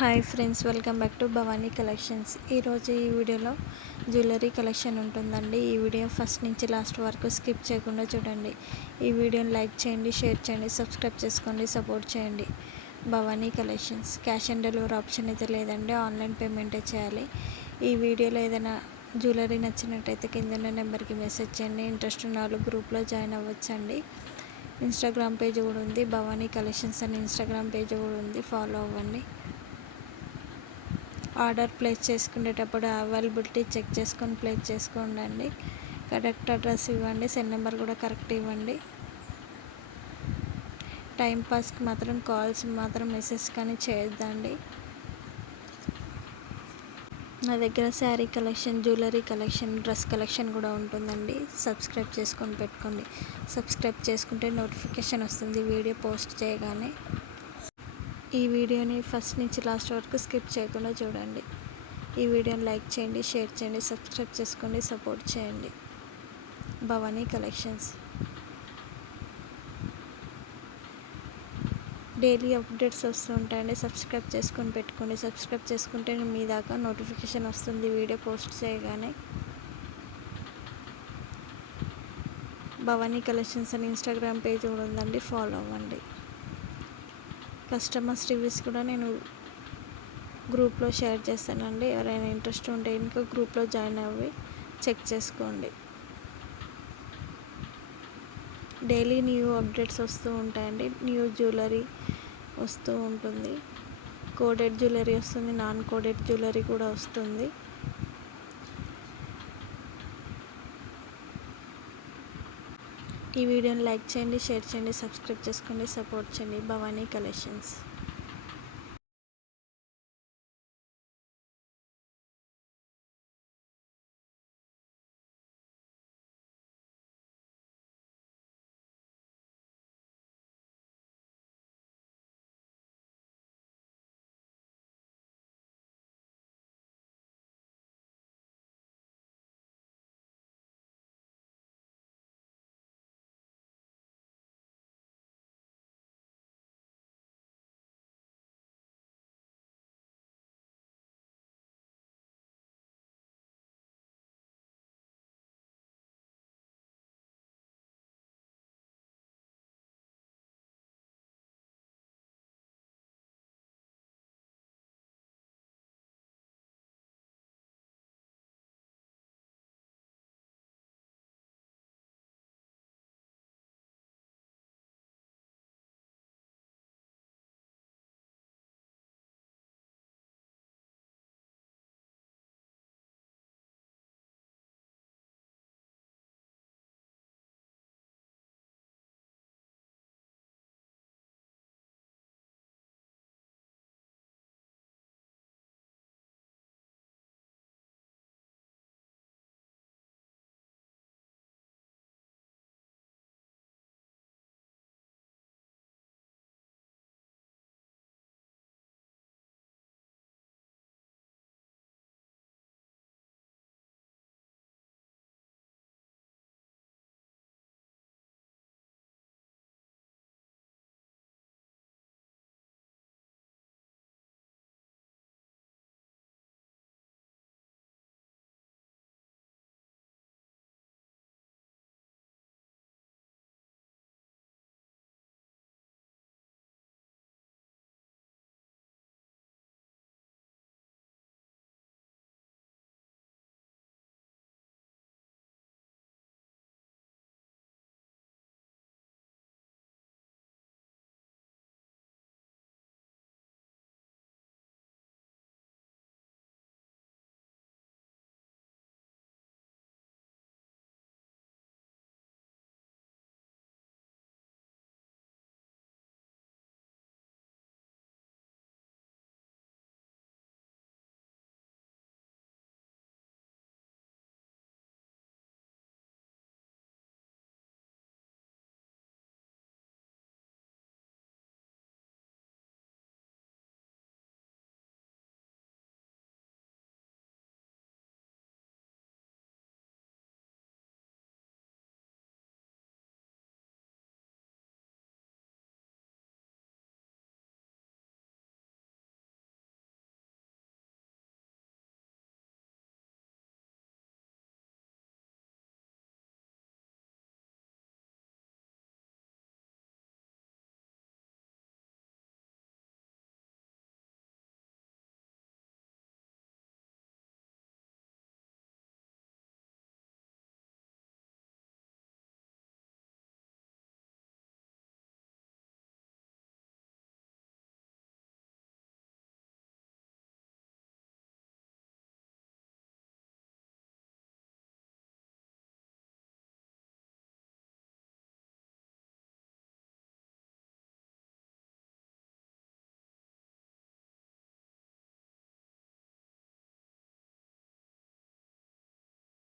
Hi friends, welcome back to Bhavani collections. ఈరోజు ఈ వీడియోలో జ్యువెలరీ కలెక్షన్ ఉంటుందండి. ఈ వీడియో ఫస్ట్ నుంచి లాస్ట్ వరకు స్కిప్ చేయకుండా చూడండి. ఈ వీడియోని లైక్ చేయండి, షేర్ చేయండి, సబ్స్క్రైబ్ చేసుకోండి, సపోర్ట్ చేయండి. Bhavani collections. Cash on delivery option అయితే లేదండి, ఆన్లైన్ పేమెంటే చేయాలి. ఈ వీడియోలో ఏదైనా జ్యువెలరీ నచ్చినట్టయితే కింద ఉన్న నెంబర్కి మెసేజ్ చేయండి. ఇంట్రెస్ట్ ఉన్న వాళ్ళు గ్రూప్లో జాయిన్ అవ్వచ్చండి. ఇన్స్టాగ్రామ్ పేజ్ కూడా ఉంది, భవానీ కలెక్షన్స్ అని ఇన్స్టాగ్రామ్ పేజ్ కూడా ఉంది, ఫాలో అవ్వండి. ఆర్డర్ ప్లేస్ చేసుకునేటప్పుడు అవైలబిలిటీ చెక్ చేసుకొని ప్లేస్ చేసుకోండి. కరెక్ట్ అడ్రస్ ఇవ్వండి, సెల్ నెంబర్ కూడా కరెక్ట్ ఇవ్వండి. టైంపాస్కి మాత్రం కాల్స్ మాత్రం మెసేజ్ కానీ చేయొద్దండి. నా దగ్గర sari collection, jewellery collection, dress collection కూడా ఉంటుందండి. సబ్స్క్రైబ్ చేసుకొని పెట్టుకోండి. సబ్స్క్రైబ్ చేసుకుంటే నోటిఫికేషన్ వస్తుంది వీడియో పోస్ట్ చేయగానే. ఈ వీడియోని ఫస్ట్ నుంచి లాస్ట్ వరకు స్కిప్ చేయకుండా చూడండి. ఈ వీడియోని లైక్ చేయండి, షేర్ చేయండి, సబ్స్క్రైబ్ చేసుకోండి, సపోర్ట్ చేయండి. భవానీ కలెక్షన్స్. డైలీ అప్డేట్స్ వస్తూ ఉంటాయండి. సబ్స్క్రైబ్ చేసుకొని పెట్టుకోండి. సబ్స్క్రైబ్ చేసుకుంటే మీ దాకా నోటిఫికేషన్ వస్తుంది వీడియో పోస్ట్ చేయగానే. భవానీ కలెక్షన్స్ అని ఇన్స్టాగ్రామ్ పేజ్ కూడా ఉందండి, ఫాలో అవ్వండి. కస్టమర్స్ రివ్యూస్ కూడా నేను గ్రూప్లో షేర్ చేస్తానండి. ఎవరైనా ఇంట్రెస్ట్ ఉంటే ఇంకా గ్రూప్లో జాయిన్ అవ్వి చెక్ చేసుకోండి. డైలీ న్యూ అప్డేట్స్ వస్తూ ఉంటాయండి. న్యూ జ్యువెలరీ వస్తూ ఉంటుంది. కోడెడ్ జ్యువెలరీ వస్తుంది, నాన్ కోడెడ్ జ్యువెలరీ కూడా వస్తుంది. ఈ వీడియోని లైక్ చేయండి, షేర్ చేయండి, సబ్స్క్రైబ్ చేసుకోండి, సపోర్ట్ చేయండి. భవానీ కలెక్షన్స్.